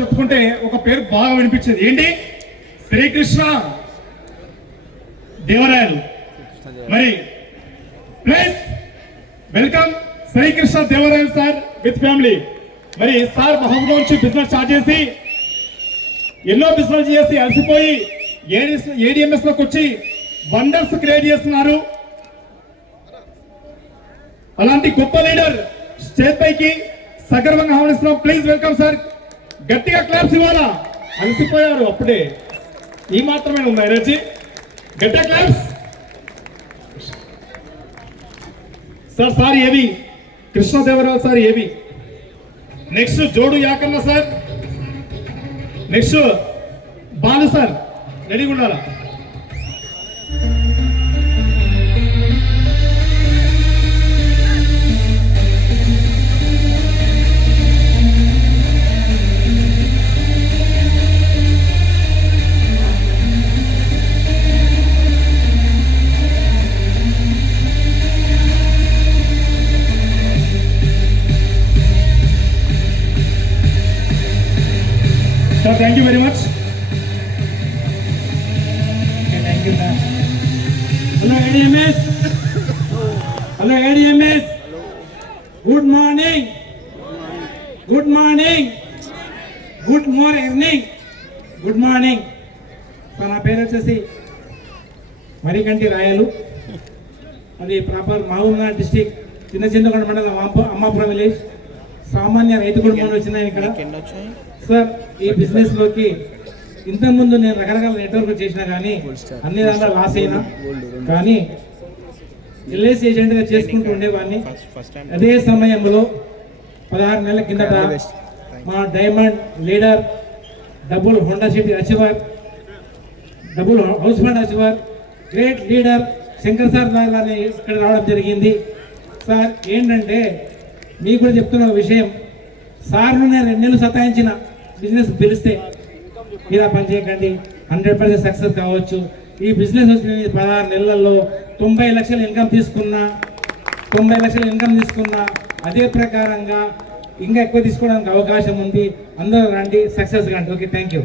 చెప్పుకుంటే ఒక పేరు బాగా వినిపించేది ఏంటి? శ్రీకృష్ణ దేవరాయలు. మరి please welcome Srikrishna Devarayalu sir with family. మరి సార్ మహబూబ్నగర్ నుంచి బిజినెస్ స్టార్ట్ చేసి ఎన్నో బిజినెస్ చేసి అలసిపోయి ఏడిఎంఎస్ లోకి వచ్చి వండర్స్ క్రియేట్ చేస్తున్నారు. అలాంటి గొప్ప లీడర్ స్టేజ్ పైకి సగర్వంగా ఆహ్వానిస్తున్నాం. Please welcome sir. గట్టిగా క్లాప్స్ ఇవ్వాలా. అలసిపోయారు అప్పుడే, ఈ మాత్రమే ఉంది ఎనర్జీ. గట్టిగా క్లాప్స్ సార్. సార్ ఏవి కృష్ణదేవరావు సార్ ఏవి. నెక్స్ట్ జోడు Yakanna sir. Next Balu sir రెడీగా ఉండాలా. Sir, thank you very much. Okay, thank you, sir. Hello, ADMS. Hello, ADMS. Good morning. Good morning. Good morning. Good morning. So, నా పేరు వచ్చేసి మరికంటి రాయలు. అది ప్రాపర్ మహబూబ్నగర్ డిస్టిక్ చిన్నచింతకొండ మండలం అమ్మాపురం విలేజ్. సామాన్య రైతు కుటుంబం వచ్చిన ఇక్కడ. సార్, ఈ బిజినెస్ లోకి ఇంతకుముందు నేను రకరకాల నెట్వర్క్ చేసినా కానీ అన్ని దాంట్లో లాస్ అయినా కానీ ఎల్ఐసి ఏజెంట్గా చేసుకుంటూ ఉండేవాడిని. అదే సమయంలో 16 నెలల కిందట మా diamond leader, double Honda city achiever, double house fund achiever, great leader Shankar sir గారిని ఇక్కడ రావడం జరిగింది. సార్ ఏంటంటే మీకు కూడా చెప్తున్న విషయం, సార్ను నేను 2 నెలలు సతాయించిన బిజినెస్ పిలిస్తే మీరు ఆ పని చేయకండి, 100% సక్సెస్ కావచ్చు. ఈ బిజినెస్ వచ్చిన 16 నెలల్లో 90 లక్షల ఇన్కమ్ తీసుకున్నా అదే ప్రకారంగా ఇంకా ఎక్కువ తీసుకోవడానికి అవకాశం ఉంది. అందరూ రండి, సక్సెస్ కండి. Okay, thank you.